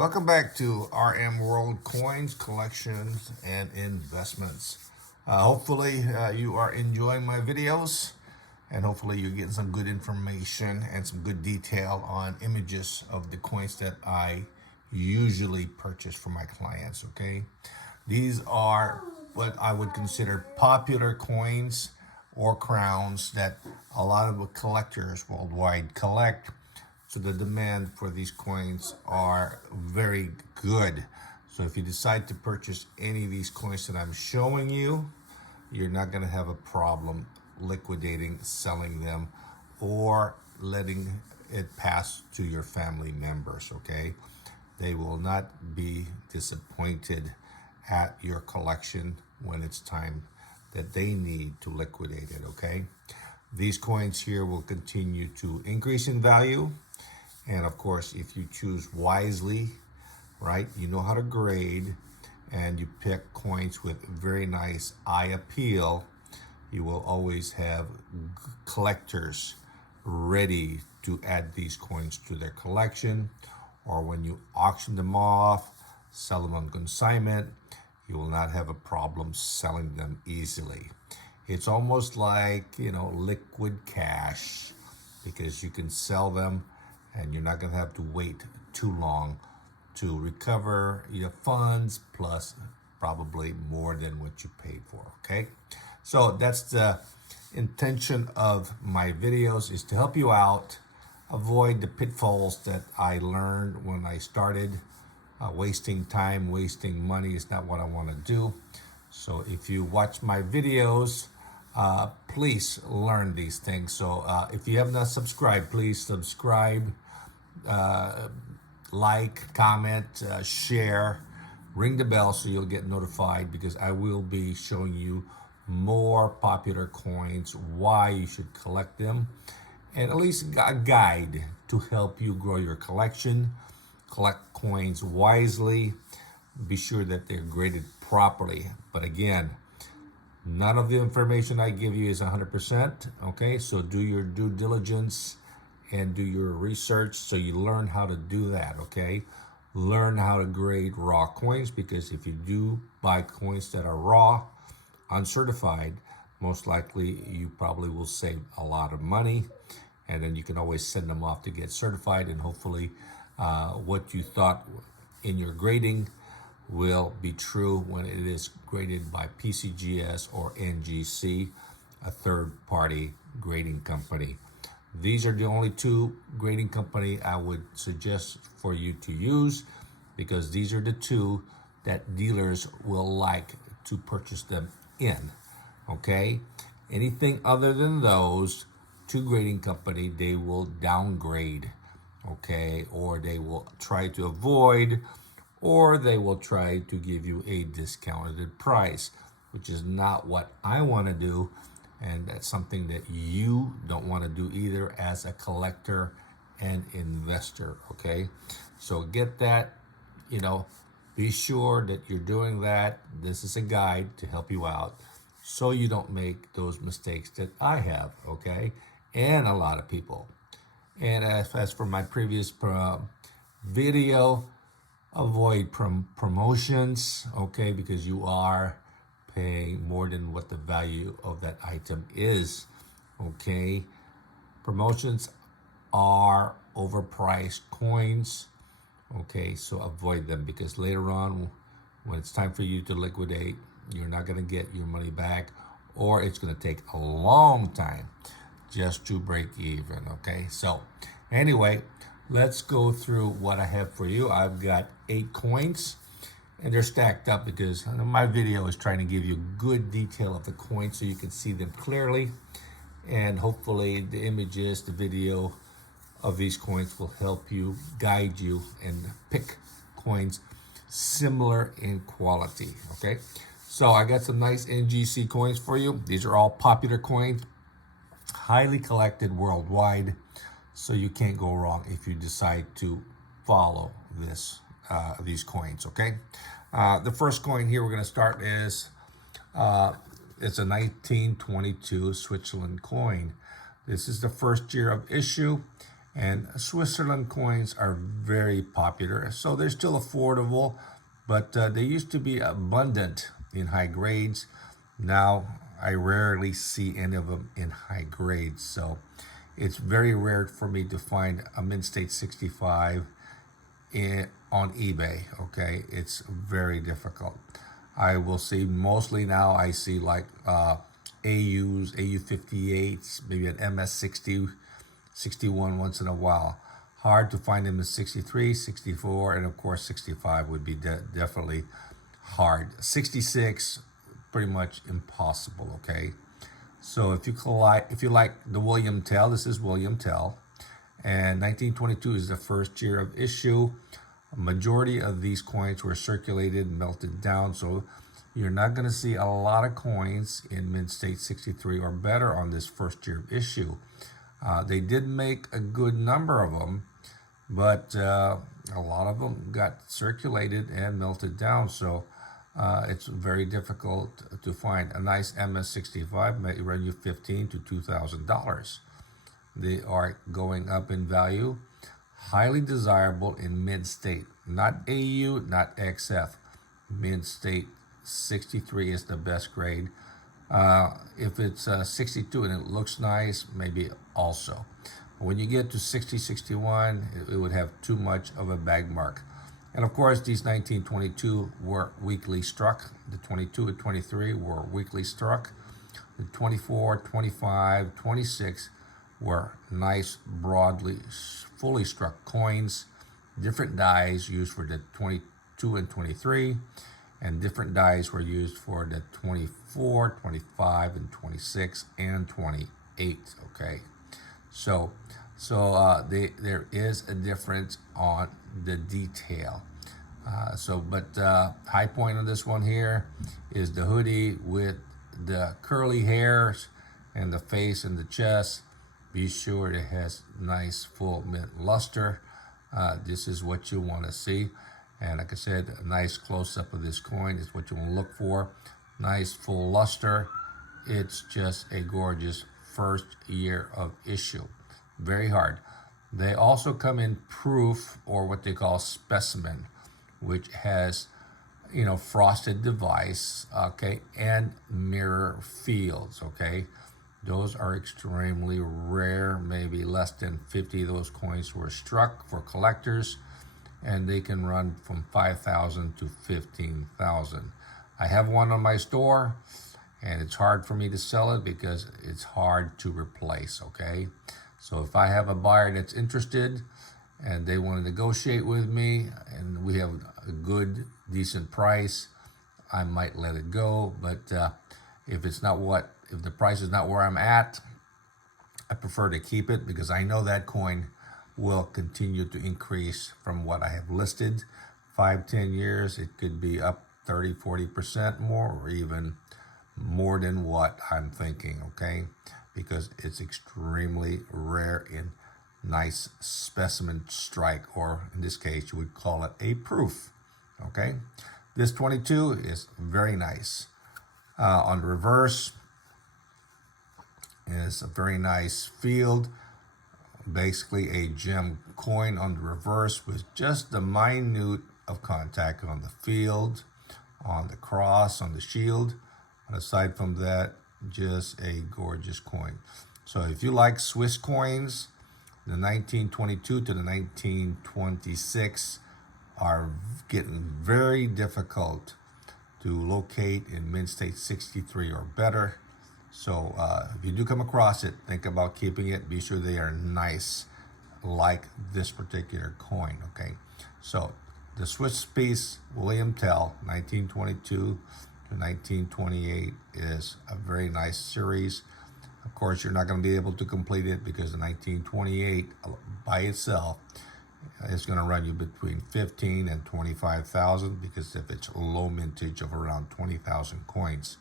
Welcome back to Rmworldcoins collections and investments. Hopefully you are enjoying my videos, and hopefully you're getting some good information and some good detail on images of the coins that I usually purchase for my clients. Okay, these are what I would consider popular coins or crowns that a lot of collectors worldwide collect. So the demand for these coins are very good. So if you decide to purchase any of these coins that I'm showing you, you're not going to have a problem liquidating, selling them, or letting it pass to your family members, okay? They will not be disappointed at your collection when it's time that they need to liquidate it, okay? These coins here will continue to increase in value. And of course, if you choose wisely, right, you know how to grade, and you pick coins with very nice eye appeal, you will always have collectors ready to add these coins to their collection. Or when you auction them off, sell them on consignment, you will not have a problem selling them easily. It's almost like, liquid cash, because you can sell them and you're not going to have to wait too long to recover your funds, plus probably more than what you paid for, okay? So that's the intention of my videos, is to help you out, avoid the pitfalls that I learned when I started. Wasting time, wasting money is not what I want to do. So if you watch my videos, please learn these things. So if you have not subscribed, please subscribe, like, comment, share, ring the bell so you'll get notified, because I will be showing you more popular coins, why you should collect them, and at least a guide to help you grow your collection. Collect coins wisely. Be sure that they're graded properly. But again, none of the information I give you is 100%, okay? So do your due diligence and do your research so you learn how to do that, okay? Learn how to grade raw coins, because if you do buy coins that are raw, uncertified, most likely you probably will save a lot of money, and then you can always send them off to get certified, and hopefully what you thought in your grading will be true when it is graded by PCGS or NGC, a third-party grading company. These are the only two grading company I would suggest for you to use, because these are the two that dealers will like to purchase them in, okay? Anything other than those two grading company, they will downgrade, okay? Or they will try to avoid, or they will try to give you a discounted price, which is not what I want to do, and that's something that you don't want to do either as a collector and investor, okay? So get that, be sure that you're doing that. This is a guide to help you out so you don't make those mistakes that I have, okay? And a lot of people. And as for my previous video, avoid promotions, okay? Because you are paying more than what the value of that item is, okay? Promotions are overpriced coins, okay? So avoid them, because later on, when it's time for you to liquidate, you're not going to get your money back, or it's going to take a long time just to break even, okay? So anyway, let's go through what I have for you. I've got 8 coins, and they're stacked up because my video is trying to give you good detail of the coins so you can see them clearly. And hopefully the images, the video of these coins will help you, guide you, and pick coins similar in quality, okay? So I got some nice NGC coins for you. These are all popular coins, highly collected worldwide, so you can't go wrong if you decide to follow these coins, okay? The first coin here we're going to start is, it's a 1922 Switzerland coin. This is the first year of issue, And Switzerland coins are very popular, so they're still affordable, but they used to be abundant in high grades. Now I rarely see any of them in high grades, so it's very rare for me to find a mint state 65 on eBay. Okay, it's very difficult. I will see mostly now. I see like AUs, AU58s, maybe an MS60, 61 once in a while. Hard to find them in 63, 64, and of course 65 would be definitely hard. 66, pretty much impossible. Okay, so if you like the William Tell, this is William Tell, and 1922 is the first year of issue. A majority of these coins were circulated, melted down, so you're not going to see a lot of coins in mint state 63 or better on this first year of issue. They did make a good number of them, but a lot of them got circulated and melted down, so it's very difficult to find. A nice MS65 may run you $15 to $2,000. They are going up in value. Highly desirable in mint state, not AU, not XF. Mint state 63 is the best grade. If it's 62 and it looks nice, maybe also. When you get to 60, 61, it would have too much of a bag mark. And of course, these 1922 were weakly struck. The 22 and 23 were weakly struck. The 24, 25, 26 were nice, broadly, fully struck coins. Different dies used for the 22 and 23, and different dies were used for the 24, 25, and 26, and 28. Okay, so there is a difference on the detail. But high point on this one here is the hoodie with the curly hairs and the face and the chest. Be sure it has nice full mint luster. This is what you want to see. And like I said, a nice close-up of this coin is what you want to look for. Nice full luster. It's just a gorgeous first year of issue. Very hard. They also come in proof, or what they call specimen, which has, frosted device, okay, and mirror fields, okay. Those are extremely rare. Maybe less than 50 of those coins were struck for collectors, and they can run from 5,000 to 15,000. I have one on my store, and it's hard for me to sell it because it's hard to replace, okay? So if I have a buyer that's interested and they want to negotiate with me and we have a good, decent price, I might let it go. But if the price is not where I'm at, I prefer to keep it because I know that coin will continue to increase from what I have listed. 5-10 years, it could be up 30-40% more, or even more than what I'm thinking, okay? Because it's extremely rare in nice specimen strike, or in this case, you would call it a proof, okay? This 22 is very nice. On the reverse is a very nice field, basically a gem coin on the reverse with just the minute of contact on the field, on the cross, on the shield. And aside from that, just a gorgeous coin. So if you like Swiss coins, the 1922 to the 1926 are getting very difficult to locate in mint state 63 or better. So if you do come across it, think about keeping it. Be sure they are nice, like this particular coin, okay? So the Swiss piece, William Tell, 1922 to 1928 is a very nice series. Of course, you're not going to be able to complete it because the 1928 by itself is going to run you between 15 and 25,000 because if it's low mintage of around 20,000 coins.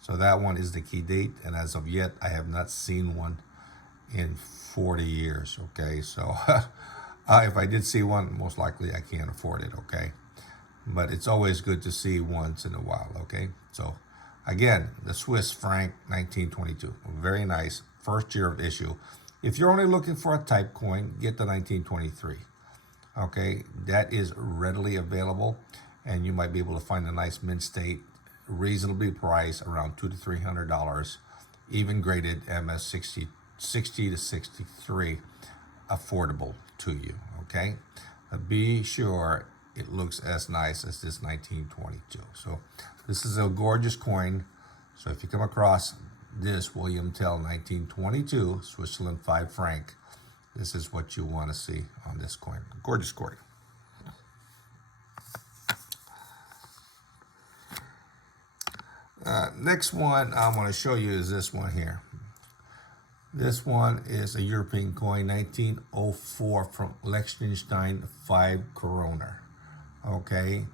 So that one is the key date, and as of yet, I have not seen one in 40 years, okay? So if I did see one, most likely I can't afford it, okay? But it's always good to see once in a while, okay? So again, the Swiss franc 1922, very nice, first year of issue. If you're only looking for a type coin, get the 1923. Okay, that is readily available, and you might be able to find a nice mint state, reasonably priced around $200 to $300, even graded MS 60 to 63, affordable to you. Okay, be sure it looks as nice as this 1922. So this is a gorgeous coin. So if you come across this William Tell 1922 Switzerland 5 franc, this is what you want to see on this coin. Gorgeous coin. Next one I want to show you is this one here. This one is a European coin, 1904 from Liechtenstein 5 Corona. Okay,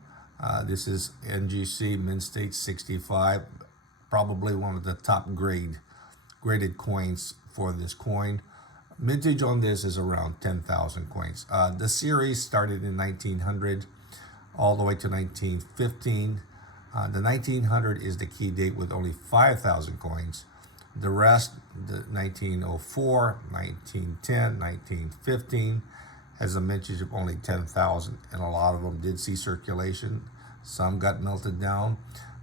this is NGC Mint State 65, probably one of the top graded coins for this coin. Mintage on this is around 10,000 coins. The series started in 1900 all the way to 1915. The 1900 is the key date with only 5,000 coins. The rest, the 1904, 1910, 1915, has a mintage of only 10,000, and a lot of them did see circulation. Some got melted down.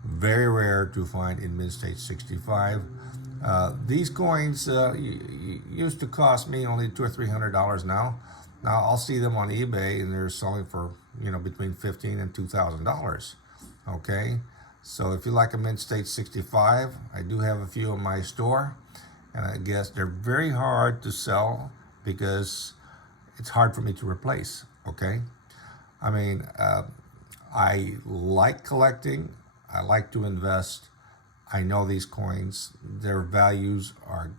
Very rare to find in Mint State 65. These coins used to cost me only $200 or $300 now. Now I'll see them on eBay and they're selling for between $1,500 and $2,000. Okay, so if you like a Mint State 65, I do have a few in my store, and I guess they're very hard to sell because it's hard for me to replace. Okay, I mean, I like collecting. I like to invest. I know these coins, their values are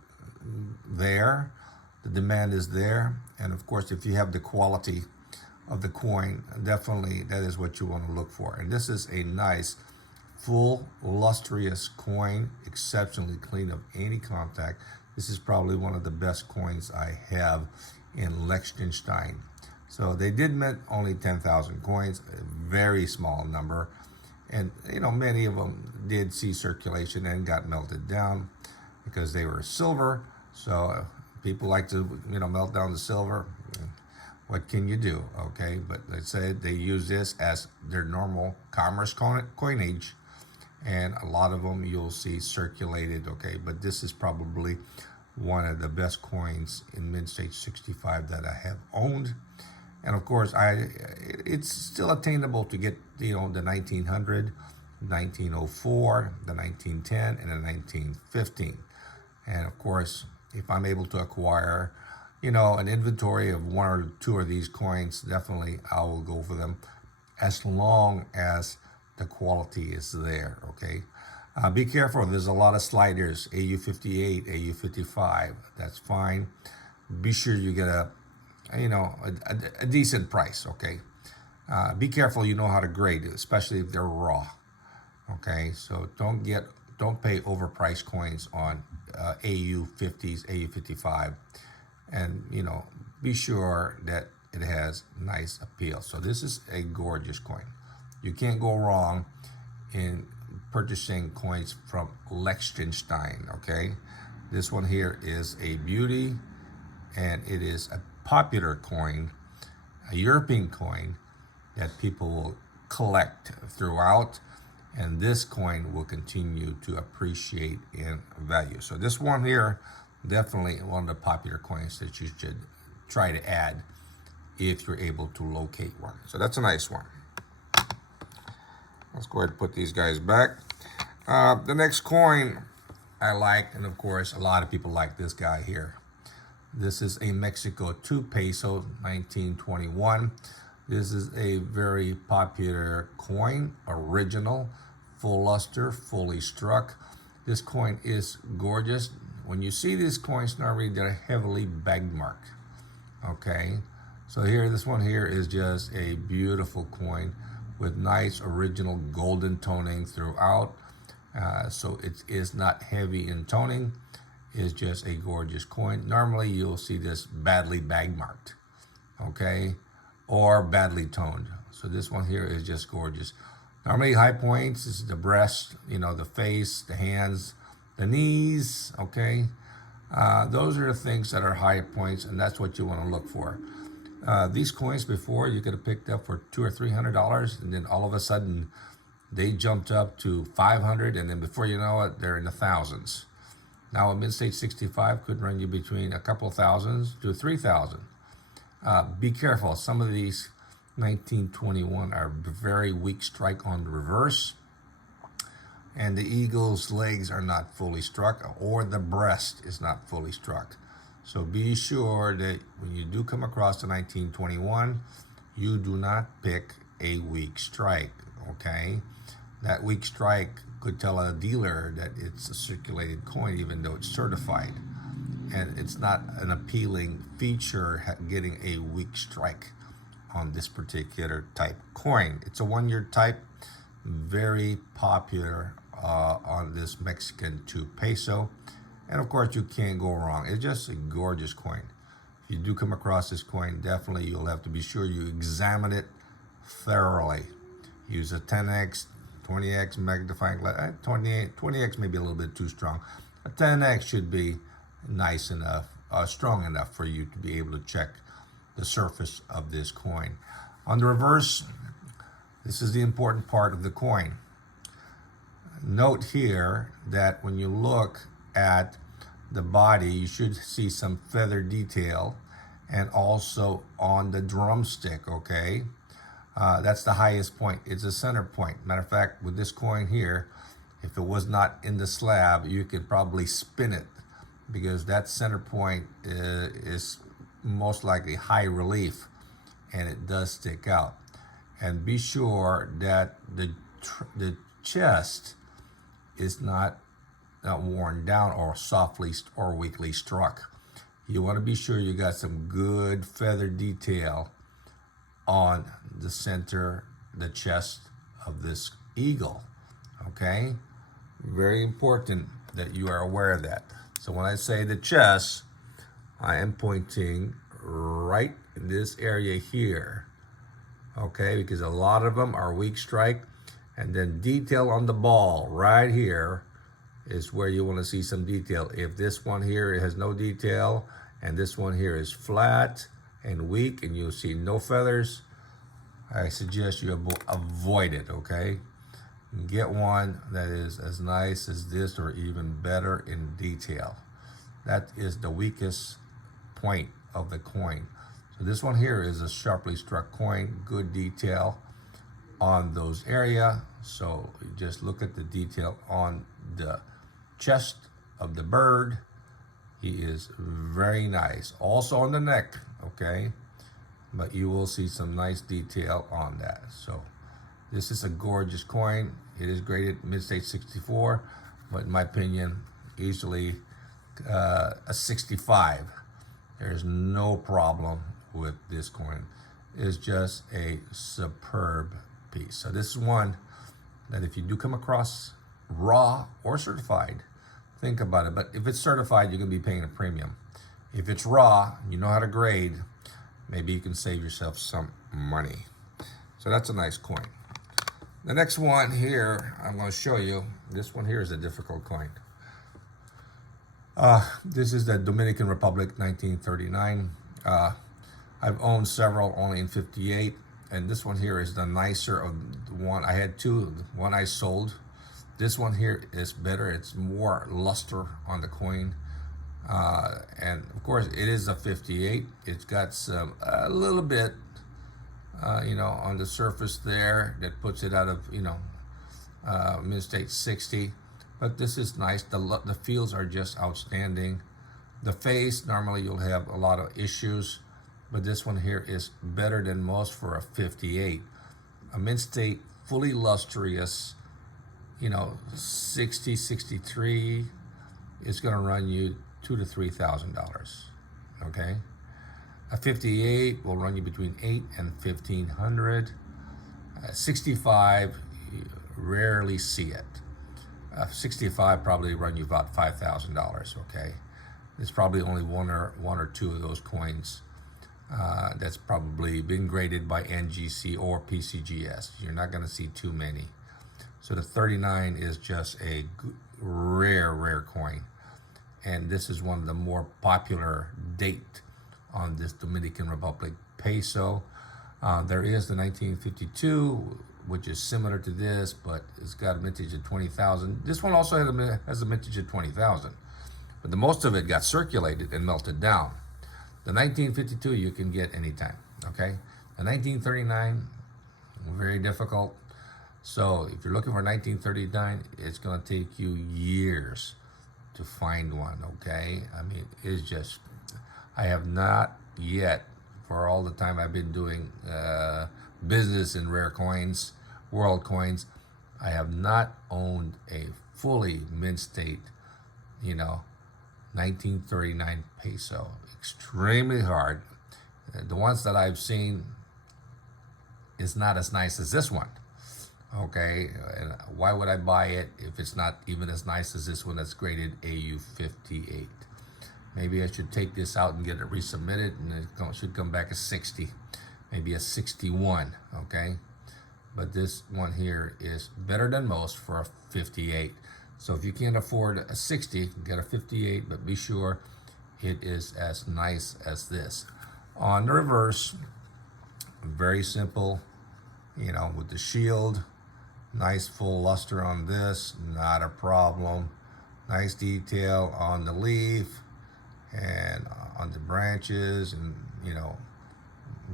there, the demand is there, and of course if you have the quality of the coin, definitely that is what you want to look for. And this is a nice, full, lustrous coin, exceptionally clean of any contact. This is probably one of the best coins I have in Liechtenstein. So they did mint only 10,000 coins, a very small number. And many of them did see circulation and got melted down because they were silver. So people like to melt down the silver. What can you do? Okay, but let's say they use this as their normal commerce coinage, and a lot of them you'll see circulated. Okay, but this is probably one of the best coins in Mint State 65 that I have owned. And of course, it's still attainable to get the 1900, 1904, the 1910, and the 1915. And of course, if I'm able to acquire, an inventory of one or two of these coins, definitely I will go for them, as long as the quality is there. Okay, be careful. There's a lot of sliders. AU58, AU55. That's fine. Be sure you get a decent price. Okay, be careful. You know how to grade it, especially if they're raw. Okay, so don't pay overpriced coins on AU50s, AU55, and be sure that it has nice appeal. So this is a gorgeous coin. You can't go wrong in purchasing coins from Liechtenstein. Okay, this one here is a beauty, and it is a popular coin, a European coin that people will collect throughout, and this coin will continue to appreciate in value. So this one here, definitely one of the popular coins that you should try to add if you're able to locate one. So that's a nice one. Let's go ahead and put these guys back. The next coin I like, and of course a lot of people like this guy here. This is a Mexico 2 Peso 1921. This is a very popular coin, original, full luster, fully struck. This coin is gorgeous. When you see these coins, normally they're heavily bag marked. Okay, so here, this one here is just a beautiful coin with nice original golden toning throughout. So it is not heavy in toning. Is just a gorgeous coin. Normally you'll see this badly bag marked, okay, or badly toned. So this one here is just gorgeous. Normally high points is the breast, the face, the hands, the knees, okay. Those are the things that are high points, and that's what you want to look for. These coins before you could have picked up for $200 or $300, and then all of a sudden they jumped up to 500, and then before you know it, they're in the thousands. Now a mid-stage 65 could run you between a couple thousands to 3,000. Be careful. Some of these 1921 are very weak strike on the reverse, and the eagle's legs are not fully struck, or the breast is not fully struck. So be sure that when you do come across the 1921, you do not pick a weak strike, okay? That weak strike could tell a dealer that it's a circulated coin, even though it's certified. And it's not an appealing feature getting a weak strike on this particular type coin. It's a 1-year type, very popular on this Mexican 2 peso. And of course, you can't go wrong. It's just a gorgeous coin. If you do come across this coin, definitely you'll have to be sure you examine it thoroughly. Use a 10x, 20x magnifying glass. 20x may be a little bit too strong. A 10x should be nice enough, strong enough for you to be able to check the surface of this coin. On the reverse, this is the important part of the coin. Note here that when you look at the body, you should see some feather detail, and also on the drumstick, okay? That's the highest point. It's a center point. Matter of fact, with this coin here, if it was not in the slab, you could probably spin it, because that center point is most likely high relief, and it does stick out. And be sure that the chest is not worn down or softly or weakly struck. You want to be sure you got some good feather detail on the center, the chest of this eagle, okay? Very important that you are aware of that. So when I say the chest, I am pointing right in this area here, okay? Because a lot of them are weak strike, and then detail on the ball right here is where you want to see some detail. If this one here has no detail, and this one here is flat and weak, and you'll see no feathers, I suggest you avoid it, okay? Get one that is as nice as this or even better in detail. That is the weakest point of the coin. So this one here is a sharply struck coin, good detail on those area. So you just look at the detail on the chest of the bird. He is very nice. Also on the neck, okay? But you will see some nice detail on that. So this is a gorgeous coin. It is graded mid-stage 64, but in my opinion, easily a 65. There's no problem with this coin. It's just a superb piece. So this is one that if you do come across raw or certified, think about it. But if it's certified, you're gonna be paying a premium. If it's raw, you know how to grade, maybe you can save yourself some money. So that's a nice coin. The next one here, I'm going to show you. This one here is a difficult coin. This is the Dominican Republic 1939. I've owned several only in 58, and this one here is the nicer of the one. I had two, one I sold. This one here is better. It's more luster on the coin. And of course it is a 58. It's got some, a little bit, on the surface there that puts it out of, mid-stage 60. But this is nice. The feels are just outstanding. The face, normally you'll have a lot of issues, but this one here is better than most for a 58. A mid-state, fully lustrous, 60, 63, it's gonna run you $2,000 to $3,000, okay? A 58 will run you between $800 and $1,500. 65, you rarely see it. 65 probably run you about $5,000, okay? There's probably only one or two of those coins that's probably been graded by NGC or PCGS. You're not gonna see too many. So the 39 is just a rare coin. and this is one of the more popular date on this Dominican Republic peso. There is the 1952, which is similar to this, but it's got a mintage of 20,000. This one also has a mintage of 20,000, but the most of it got circulated and melted down. The 1952 you can get anytime, okay? The 1939, very difficult. So if you're looking for 1939, it's gonna take you years to find one, okay? I mean, it's just, I have not yet, for all the time I've been doing business in rare coins, world coins, I have not owned a fully mint state, 1939 peso. Extremely hard. The ones that I've seen is not as nice as this one. Okay, and why would I buy it if it's not even as nice as this one that's graded AU58? Maybe I should take this out and get it resubmitted, and it should come back as 60, maybe a 61, okay? But this one here is better than most for a 58. So if you can't afford a 60, get a 58, but be sure it is as nice as this. On the reverse, very simple, with the shield, nice full luster on this, not a problem. Nice detail on the leaf and on the branches, and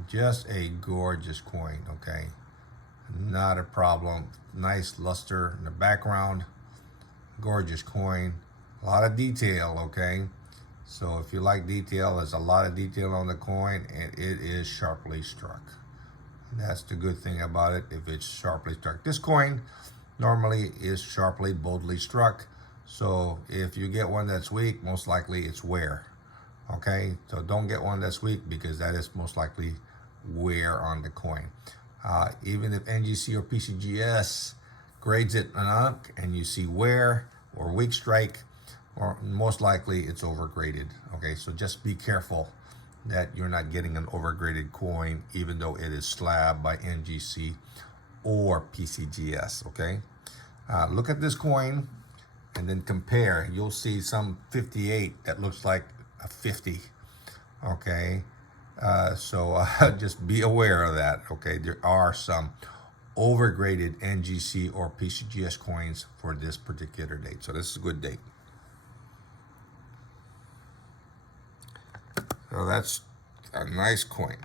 just a gorgeous coin, okay? Not a problem. Nice luster in the background, gorgeous coin, a lot of detail, okay? So if you like detail, there's a lot of detail on the coin, and it is sharply struck. That's the good thing about it, if it's sharply struck. This coin normally is sharply, boldly struck. So if you get one that's weak, most likely it's wear. Okay, so don't get one that's weak, because that is most likely wear on the coin. Even if NGC or PCGS grades it an UNC and you see wear or weak strike, or most likely it's overgraded. Okay, so just be careful that you're not getting an overgraded coin, even though it is slabbed by NGC or PCGS, okay? Look at this coin and then compare. You'll see some 58 that looks like a 50, okay? So just be aware of that, okay? There are some overgraded NGC or PCGS coins for this particular date. So this is a good date. So that's a nice coin.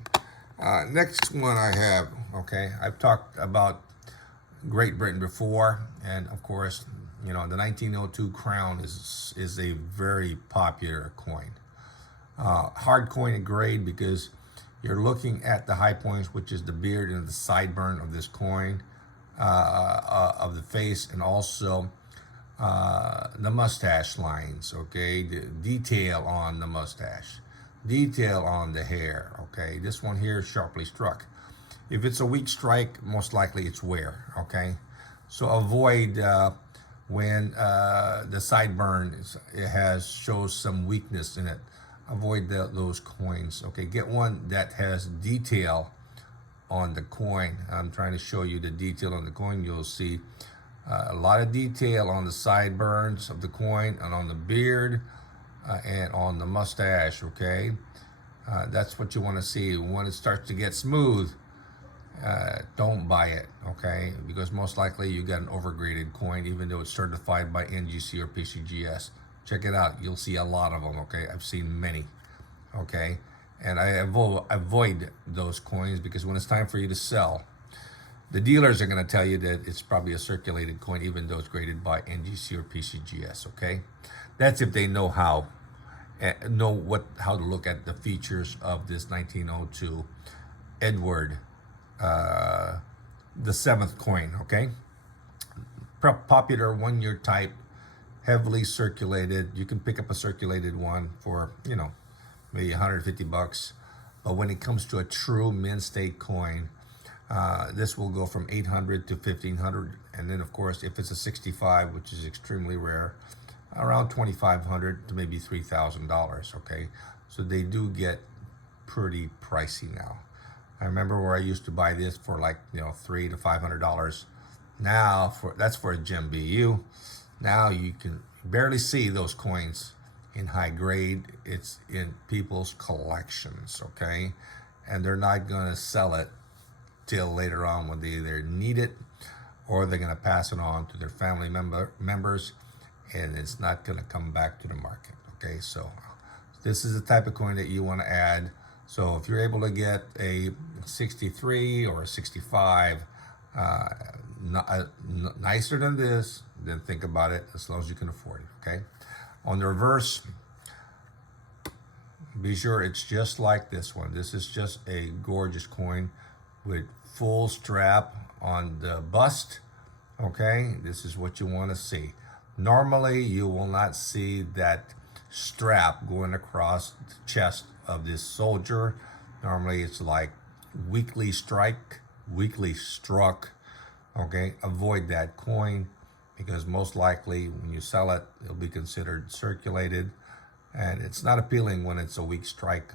Next one I have, okay, I've talked about Great Britain before, and of course, the 1902 crown is a very popular coin. Hard coin to grade, because you're looking at the high points, which is the beard and the sideburn of this coin, of the face, and also the mustache lines, okay, the detail on the mustache, detail on the hair, okay. This one here is sharply struck. If it's a weak strike, most likely it's wear, okay. So avoid when the sideburn shows some weakness in it. Avoid those coins, okay. Get one that has detail on the coin. I'm trying to show you the detail on the coin. You'll see a lot of detail on the sideburns of the coin, and on the beard, and on the mustache, okay? That's what you want to see. When it starts to get smooth, don't buy it, okay? Because most likely you got an overgraded coin, even though it's certified by NGC or PCGS. Check it out. You'll see a lot of them, okay? I've seen many, okay? And I avoid those coins, because when it's time for you to sell, the dealers are going to tell you that it's probably a circulated coin, even though it's graded by NGC or PCGS, okay? That's if they know how to look at the features of this 1902 Edward the 7th coin, okay? Popular 1-year type, heavily circulated. You can pick up a circulated one for, maybe $150. But when it comes to a true mint state coin, this will go from $800 to $1,500. And then, of course, if it's a 65, which is extremely rare, around $2,500 to maybe $3,000, okay? So they do get pretty pricey now. I remember where I used to buy this for like, $300 to $500. Now, that's for a gem BU. Now you can barely see those coins in high grade. It's in people's collections, okay? And they're not going to sell it till later on when they either need it or they're going to pass it on to their family members, and it's not going to come back to the market, okay? So this is the type of coin that you want to add. So if you're able to get a 63 or a 65, nicer than this, then think about it as long as you can afford it, okay? On the reverse, be sure it's just like this one. This is just a gorgeous coin with full strap on the bust, okay? This is what you want to see. Normally, you will not see that strap going across the chest of this soldier. Normally, it's like weakly struck, okay? Avoid that coin because most likely when you sell it, it'll be considered circulated, and it's not appealing when it's a weak strike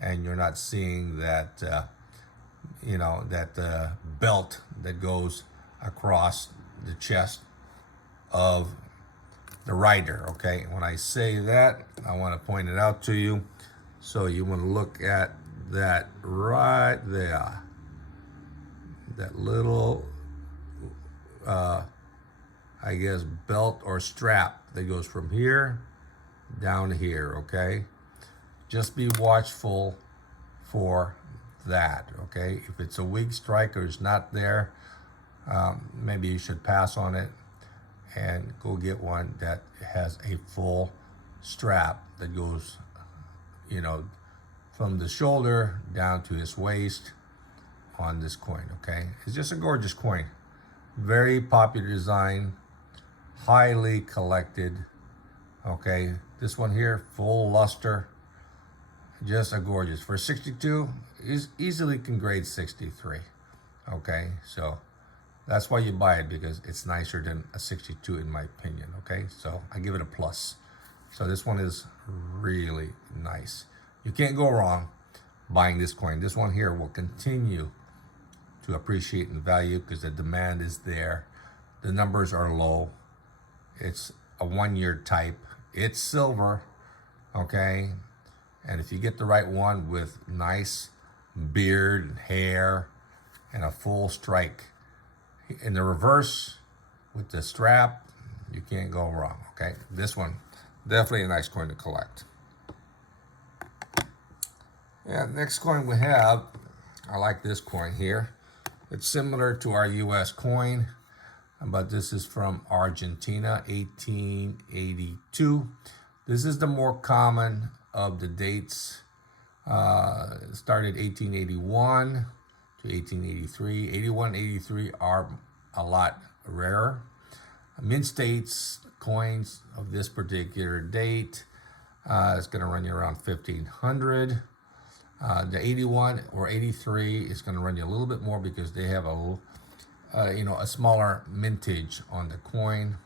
and you're not seeing that that belt that goes across the chest of the rider, okay? When I say that, I want to point it out to you. So you want to look at that right there, that little I guess belt or strap that goes from here down to here, okay? Just be watchful for that, okay? If it's a weak strike or it's not there, maybe you should pass on it and go get one that has a full strap that goes, from the shoulder down to his waist on this coin, okay? It's just a gorgeous coin. Very popular design, highly collected, okay? This one here, full luster, just a gorgeous. For 62, is easily can grade 63, okay? So that's why you buy it, because it's nicer than a 62 in my opinion, okay? So I give it a plus. So this one is really nice. You can't go wrong buying this coin. This one here will continue to appreciate in value because the demand is there. The numbers are low. It's a 1-year type. It's silver, okay? And if you get the right one with nice beard and hair and a full strike, in the reverse with the strap, you can't go wrong, okay? This one, definitely a nice coin to collect. Yeah, next coin we have, I like this coin here. It's similar to our US coin, but this is from Argentina, 1882. This is the more common of the dates. It started 1881 to 1883. 81, 83 are a lot rarer. Mint states coins of this particular date, it's going to run you around 1500. The 81 or 83 is going to run you a little bit more because they have a smaller mintage on the coin.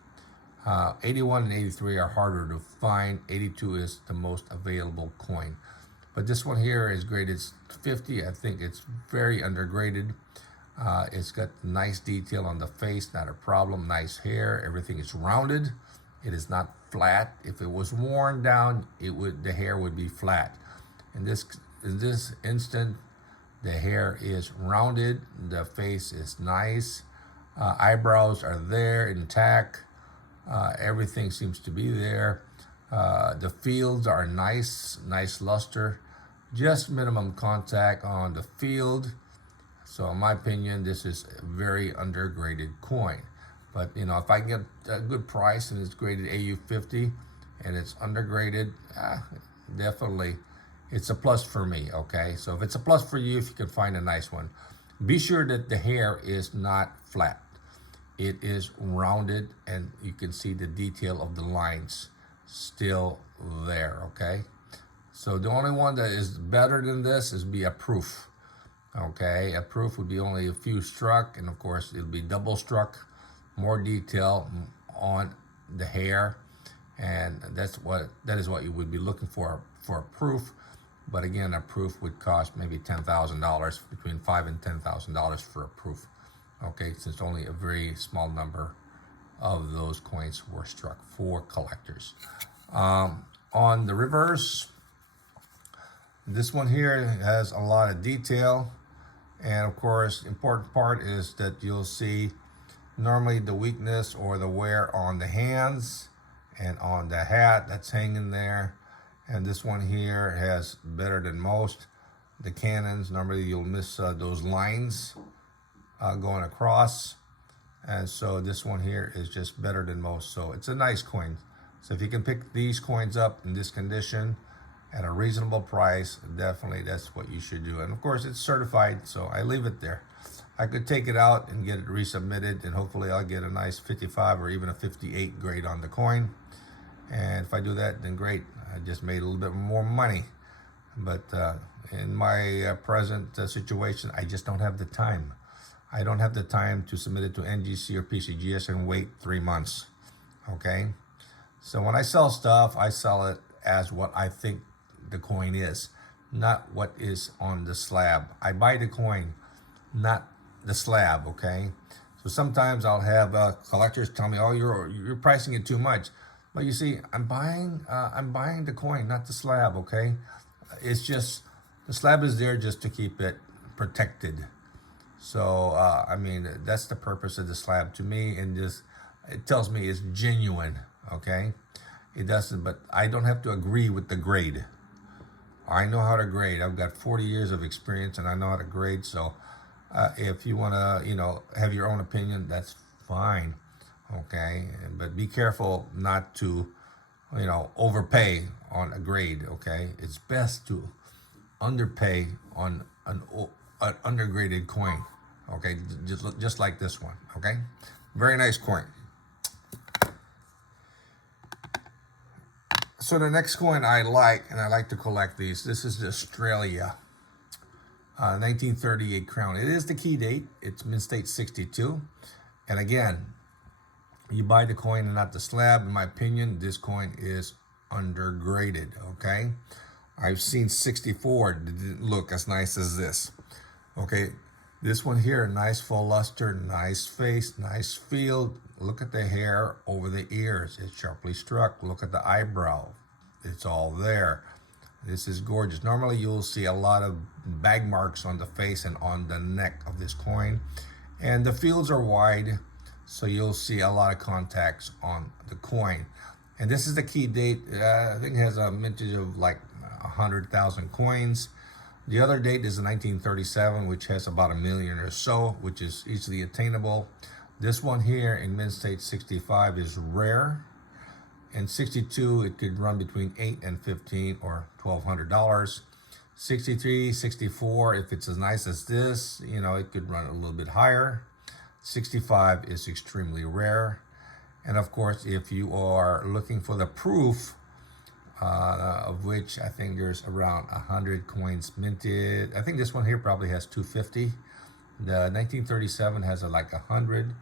81 and 83 are harder to find. 82 is the most available coin. But this one here is graded 50. I think it's very undergraded. It's got nice detail on the face, not a problem. Nice hair. Everything is rounded. It is not flat. If it was worn down, the hair would be flat. In this instant, the hair is rounded. The face is nice. Eyebrows are there, intact. Everything seems to be there. The fields are nice luster. Just minimum contact on the field. So in my opinion, this is a very undergraded coin. But if I can get a good price and it's graded AU50 and it's undergraded, definitely it's a plus for me, okay? So if it's a plus for you, if you can find a nice one, be sure that the hair is not flat. It is rounded and you can see the detail of the lines still there, okay? So the only one that is better than this is be a proof, okay? A proof would be only a few struck, and of course it'll be double struck, more detail on the hair, and that is what you would be looking for a proof. But again, a proof would cost maybe $10,000, between $5,000 and $10,000 for a proof, okay? Since only a very small number of those coins were struck for collectors. On the reverse, this one here has a lot of detail. And of course, important part is that you'll see normally the weakness or the wear on the hands and on the hat that's hanging there. And this one here has better than most. The cannons, normally you'll miss those lines going across. And so this one here is just better than most. So it's a nice coin. So if you can pick these coins up in this condition at a reasonable price, definitely that's what you should do. And of course it's certified, so I leave it there. I could take it out and get it resubmitted, and hopefully I'll get a nice 55 or even a 58 grade on the coin. And if I do that, then great. I just made a little bit more money. But in my present situation, I just don't have the time. I don't have the time to submit it to NGC or PCGS and wait 3 months. Okay? So when I sell stuff, I sell it as what I think the coin is, not what is on the slab. I buy the coin, not the slab, okay? So sometimes I'll have collectors tell me, "Oh, you're pricing it too much." But you see, I'm buying the coin, not the slab, okay? It's just the slab is there just to keep it protected. So I mean, that's the purpose of the slab to me, and just it tells me it's genuine, okay? It doesn't, but I don't have to agree with the grade. I know how to grade. I've got 40 years of experience, and I know how to grade. So if you want to, have your own opinion, that's fine, okay? But be careful not to, overpay on a grade, okay? It's best to underpay on an undergraded coin, okay? Just like this one, okay? Very nice coin. So the next coin I like, and I like to collect these, this is the Australia 1938 crown. It is the key date. It's mint state 62. And again, you buy the coin and not the slab. In my opinion, this coin is undergraded, okay? I've seen 64 that didn't look as nice as this, okay? This one here, nice full luster, nice face, nice feel. Look at the hair over the ears. It's sharply struck. Look at the eyebrow. It's all there. This is gorgeous. Normally you'll see a lot of bag marks on the face and on the neck of this coin. And the fields are wide, so you'll see a lot of contacts on the coin. And this is the key date. I think it has a mintage of like 100,000 coins. The other date is 1937, which has about 1 million or so, which is easily attainable. This one here in mint state 65 is rare. In 62, it could run between 8 and 15 or $1,200. 63, 64, if it's as nice as this, it could run a little bit higher. 65 is extremely rare. And of course, if you are looking for the proof, of which I think there's around 100 coins minted. I think this one here probably has 250. The 1937 has like 100,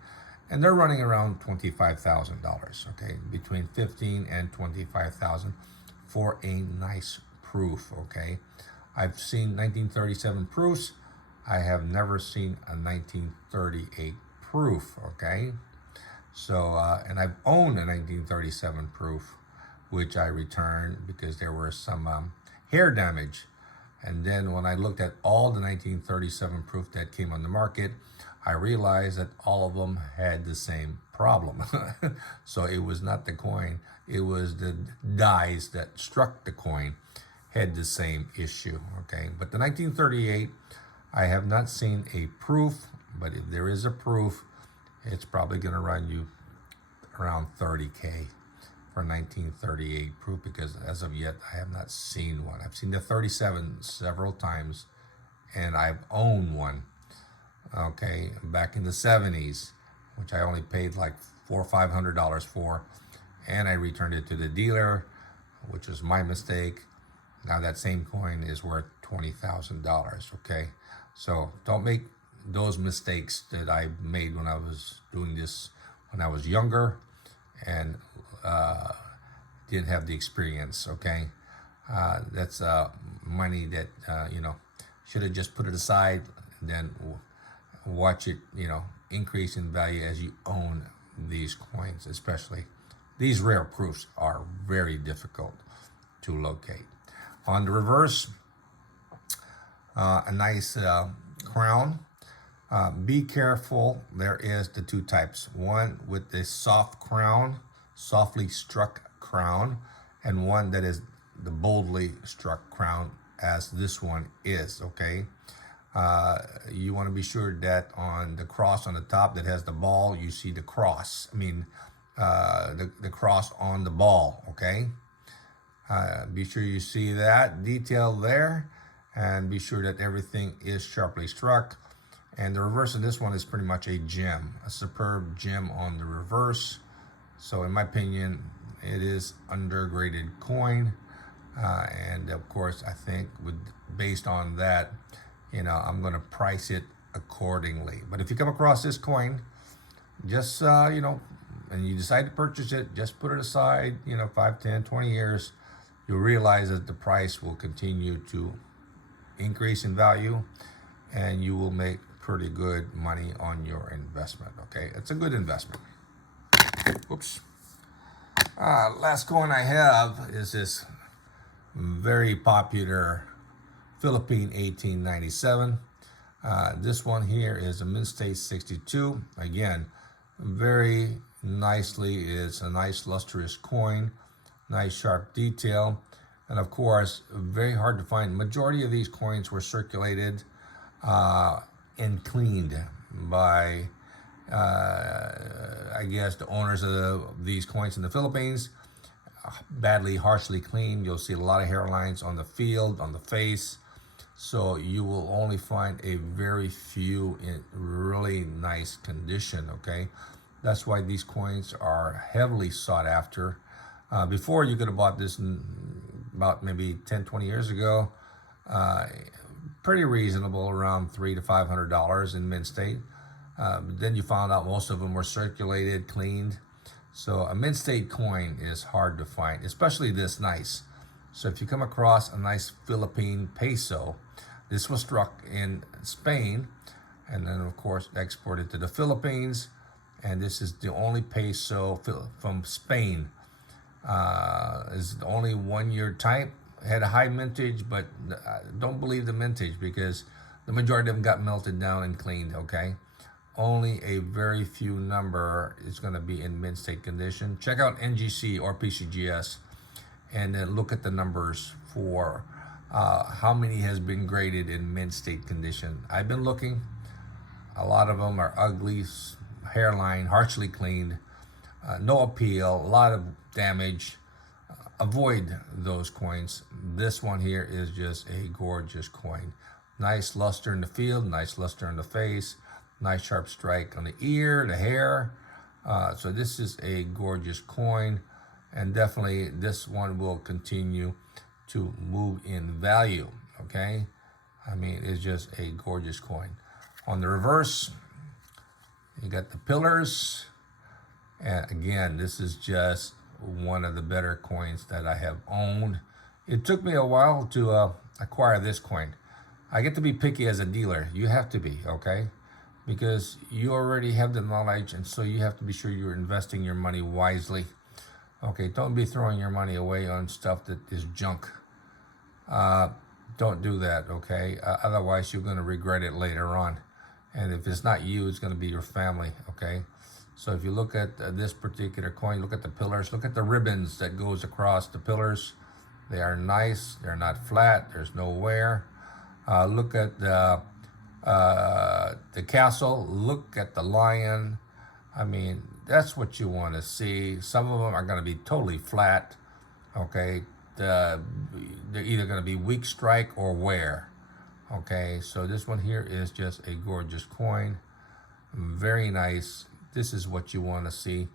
and they're running around $25,000. Okay, between 15 and 25,000 for a nice proof. Okay, I've seen 1937 proofs. I have never seen a 1938 proof. Okay, so and I've owned a 1937 proof, which I returned because there were some hair damage. And then when I looked at all the 1937 proof that came on the market, I realized that all of them had the same problem. So it was not the coin, it was the dies that struck the coin had the same issue, okay? But the 1938, I have not seen a proof, but if there is a proof, it's probably gonna run you around 30K. For 1938 proof, because as of yet I have not seen one. I've seen the 37 several times, and I've owned one, okay, back in the 70s, which I only paid like $400 or $500 for, and I returned it to the dealer, which was my mistake. Now that same coin is worth $20,000, okay? So don't make those mistakes that I made when I was doing this when I was younger and didn't have the experience, okay? That's money that, should have just put it aside and then watch it, increase in value as you own these coins, especially. These rare proofs are very difficult. to locate. On the reverse, a nice crown. Be careful, there is the two types. One with the soft crown, softly struck crown, and one that is the boldly struck crown, as this one is, okay? You want to be sure that on the cross on the top that has the ball, you see the cross. The cross on the ball, okay? Be sure you see that detail there, and be sure that everything is sharply struck. And the reverse of this one is pretty much a gem, a superb gem on the reverse. So in my opinion, it is undergraded coin. And of course, I think based on that, I'm going to price it accordingly. But if you come across this coin, just, and you decide to purchase it, just put it aside, 5, 10, 20 years, you'll realize that the price will continue to increase in value, and you will make pretty good money on your investment, okay? It's a good investment. Whoops. Last coin I have is this very popular Philippine 1897. This one here is a Mint State 62. Again, very nicely, it's a nice lustrous coin, nice sharp detail, and of course, very hard to find. Majority of these coins were circulated and cleaned by, I guess, the owners of these coins in the Philippines. Harshly cleaned. You'll see a lot of hairlines on the field, on the face. So you will only find a very few in really nice condition, okay? That's why these coins are heavily sought after. Before, you could have bought this about maybe 10, 20 years ago. Pretty reasonable, around $300 to $500 in Mint State. But then you found out most of them were circulated, cleaned. So a Mint State coin is hard to find, especially this nice. So if you come across a nice Philippine peso, this was struck in Spain, and then of course exported to the Philippines. And this is the only peso from Spain. Is the only 1 year type. Had a high mintage, but don't believe the mintage because the majority of them got melted down and cleaned, okay? Only a very few number is going to be in Mint State condition. Check out NGC or PCGS and then look at the numbers for how many has been graded in Mint State condition. I've been looking. A lot of them are ugly, hairline, harshly cleaned, no appeal, a lot of damage. Avoid those coins. This one here is just a gorgeous coin. Nice luster in the field, nice luster in the face, nice sharp strike on the ear, the hair. So this is a gorgeous coin, and definitely this one will continue to move in value, okay? It's just a gorgeous coin. On the reverse, you got the pillars, and again, this is just one of the better coins that I have owned. It took me a while to acquire this coin. I get to be picky as a dealer. You have to be, okay? Because you already have the knowledge, and so you have to be sure you're investing your money wisely. Okay, don't be throwing your money away on stuff that is junk. Don't do that, okay? Otherwise, you're going to regret it later on. And if it's not you, it's going to be your family, okay? So if you look at this particular coin, look at the pillars, look at the ribbons that goes across the pillars. They are nice. They're not flat. There's no wear. Look at the castle. Look at the lion. That's what you want to see. Some of them are going to be totally flat, okay? They're either going to be weak strike or wear, okay? So this one here is just a gorgeous coin. Very nice. This is what you want to see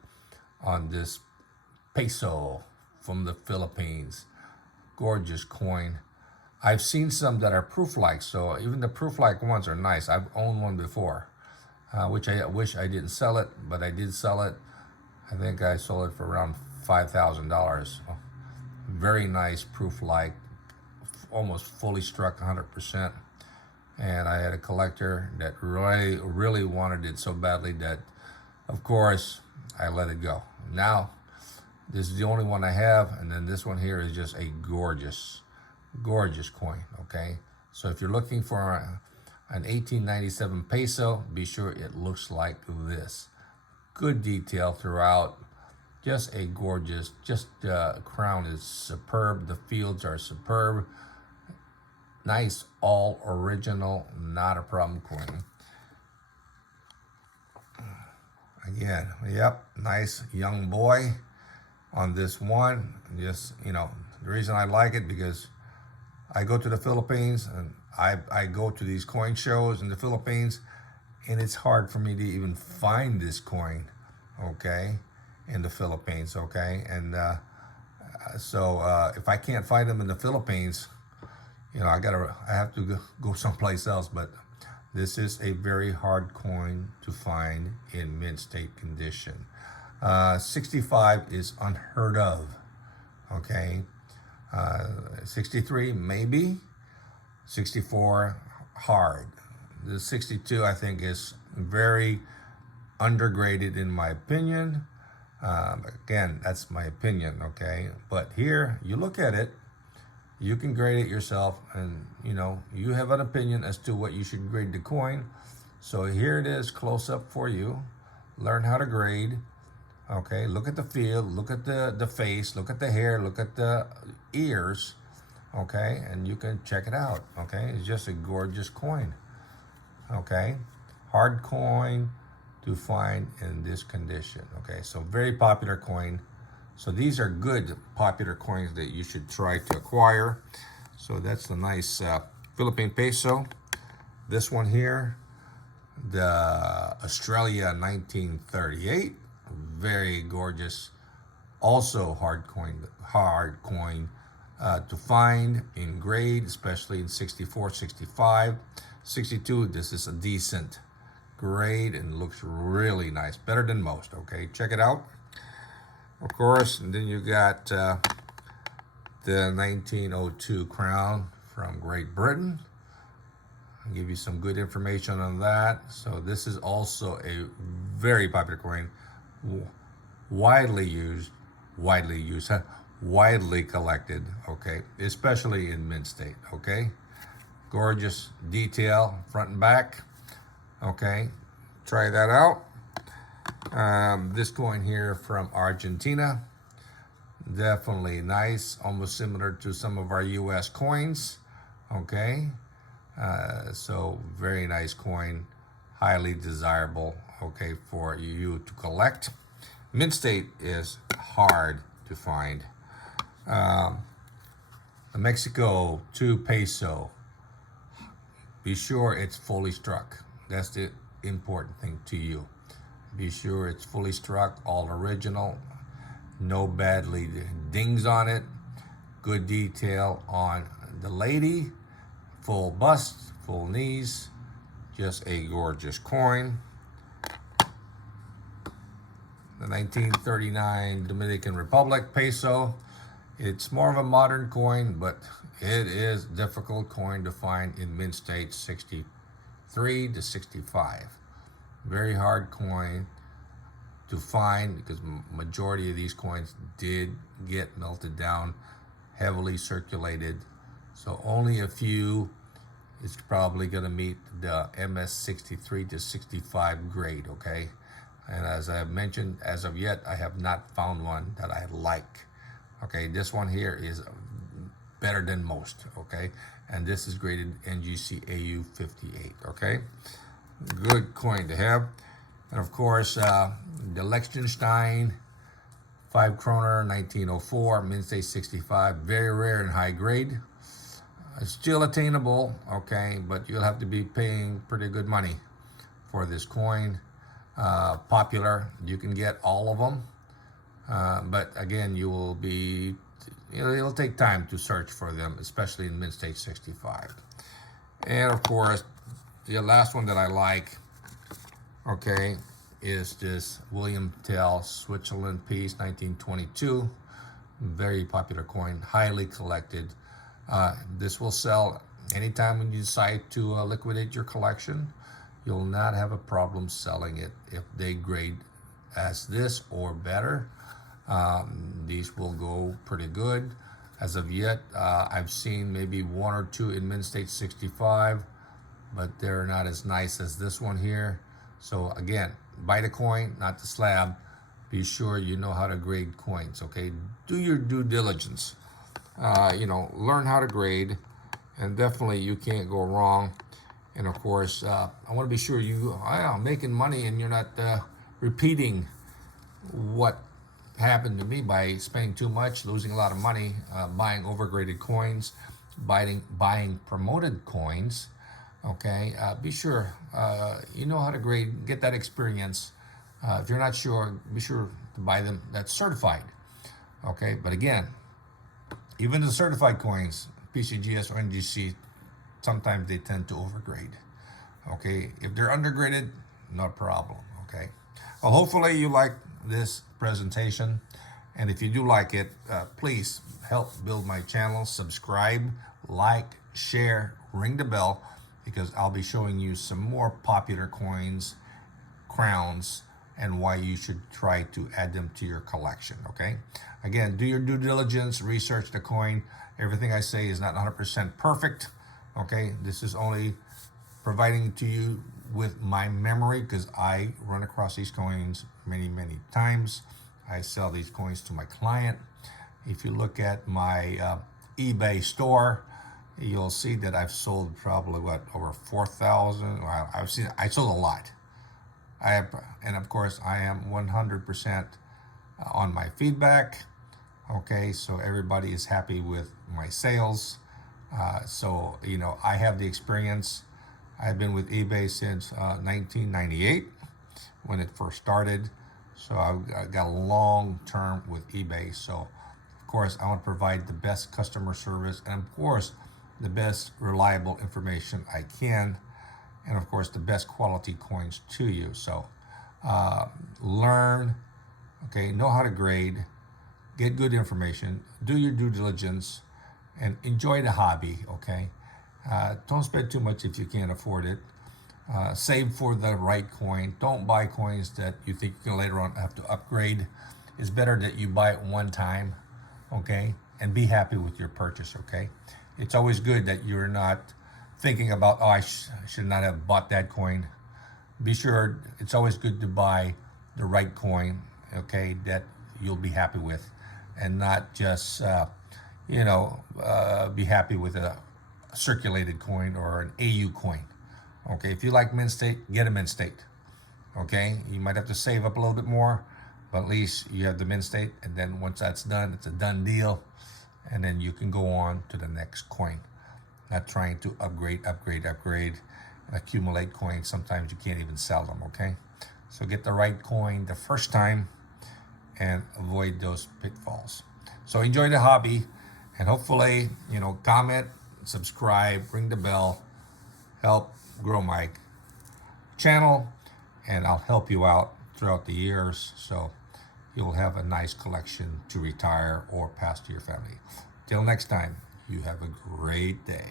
on this peso from the Philippines. Gorgeous coin. I've seen some that are proof-like, so even the proof-like ones are nice. I've owned one before, which I wish I didn't sell it, but I did sell it. I think I sold it for around $5,000. Very nice proof-like, almost fully struck 100%. And I had a collector that really wanted it so badly that, of course, I let it go. Now, This is the only one I have, and then this one here is just a gorgeous, gorgeous coin, okay? So if you're looking for an 1897 peso, be sure it looks like this. Good detail throughout, just a gorgeous, crown is superb, the fields are superb, nice, all original, not a problem coin. Again, yep, nice young boy on this one. Just, the reason I like it because I go to the Philippines and I go to these coin shows in the Philippines, and it's hard for me to even find this coin, okay, in the Philippines, okay? And so if I can't find them in the Philippines, I have to go someplace else. But this is a very hard coin to find in mint state condition. 65 is unheard of, okay? 63 maybe, 64 hard. The 62 I think is very undergraded in my opinion. Again, that's my opinion, okay? But here, you look at it, you can grade it yourself, and you have an opinion as to what you should grade the coin. So here it is, close up for you. Learn how to grade. Okay, look at the field, look at the face, look at the hair, look at the ears. Okay, and you can check it out. Okay, it's just a gorgeous coin. Okay, hard coin to find in this condition. Okay, so very popular coin. So these are good popular coins that you should try to acquire. So that's the nice Philippine peso. This one here, the Australia 1938, very gorgeous. Also hard coin to find in grade, especially in 64, 65, 62. This is a decent grade and looks really nice, better than most. Okay, check it out. Of course, and then you got the 1902 crown from Great Britain. I'll give you some good information on that. So this is also a very popular coin, widely used, widely collected, okay, especially in mint state, okay. Gorgeous detail, front and back, okay. Try that out. This coin here from Argentina, definitely nice, almost similar to some of our US coins, okay. So very nice coin, highly desirable, okay, for you to collect. Mint state is hard to find. The Mexico 2 peso, be sure it's fully struck. That's the important thing to you. Be sure it's fully struck, all original, no badly dings on it, good detail on the lady, full bust, full knees, just a gorgeous coin. The 1939 Dominican Republic peso, it's more of a modern coin, but it is a difficult coin to find in mint state, 63 to 65. Very hard coin to find because majority of these coins did get melted down, heavily circulated. So only a few is probably going to meet the MS 63 to 65 grade, okay? And as I have mentioned, as of yet, I have not found one that I like. Okay, this one here is better than most, okay? And this is graded NGC AU 58, okay? Good coin to have. And of course, the Liechtenstein 5 kroner 1904, mint state 65, very rare and high grade. Still attainable, okay, but you'll have to be paying pretty good money for this coin. Popular, you can get all of them, but again, you will be, it'll take time to search for them, especially in mint state 65. And of course, the last one that I like, okay, is this William Tell Switzerland piece 1922. Very popular coin, highly collected. This will sell anytime when you decide to liquidate your collection. You'll not have a problem selling it if they grade as this or better. These will go pretty good. As of yet, I've seen maybe one or two in Mint State 65, but they're not as nice as this one here. So again, buy the coin, not the slab. Be sure you know how to grade coins, okay? Do your due diligence. Learn how to grade, and definitely you can't go wrong. And of course, I want to be sure you are making money and you're not repeating what happened to me by spending too much, losing a lot of money, buying overgraded coins, buying promoted coins. Okay, be sure you know how to grade, get that experience. If you're not sure, be sure to buy them that's certified. Okay, but again, even the certified coins, PCGS or NGC, sometimes they tend to overgrade. Okay, if they're undergraded, no problem. Okay, well, hopefully you like this presentation, and if you do like it, please help build my channel. Subscribe, like, share, ring the bell, because I'll be showing you some more popular coins, crowns, and why you should try to add them to your collection. Okay, again, do your due diligence, research the coin. Everything I say is not 100% perfect. Okay, this is only providing to you with my memory, because I run across these coins many times. I sell these coins to my client. If you look at my eBay store, you'll see that I've sold probably over 4,000. Well, I sold a lot. And of course I am 100% on my feedback. Okay, so everybody is happy with my sales. So I have the experience. I've been with eBay since 1998 when it first started. So I got a long term with eBay. So of course I want to provide the best customer service, and of course the best reliable information I can, and of course the best quality coins to you. So learn, okay, know how to grade, get good information, do your due diligence, and enjoy the hobby. Okay, don't spend too much if you can't afford it. Save for the right coin. Don't buy coins that you think you can later on have to upgrade. It's better that you buy it one time, okay, and be happy with your purchase. Okay, it's always good that you're not thinking about, oh, I should not have bought that coin. Be sure it's always good to buy the right coin, okay, that you'll be happy with, and not just be happy with a circulated coin or an AU coin. Okay, if you like Mint State, get a Mint State. Okay, you might have to save up a little bit more, but at least you have the Mint State, and then once that's done, it's a done deal, and then you can go on to the next coin. Not trying to upgrade, and accumulate coins. Sometimes you can't even sell them. Okay, so get the right coin the first time and avoid those pitfalls. So enjoy the hobby, and hopefully, comment, subscribe, ring the bell, help grow my channel, and I'll help you out throughout the years, so you'll have a nice collection to retire or pass to your family. Till next time, you have a great day.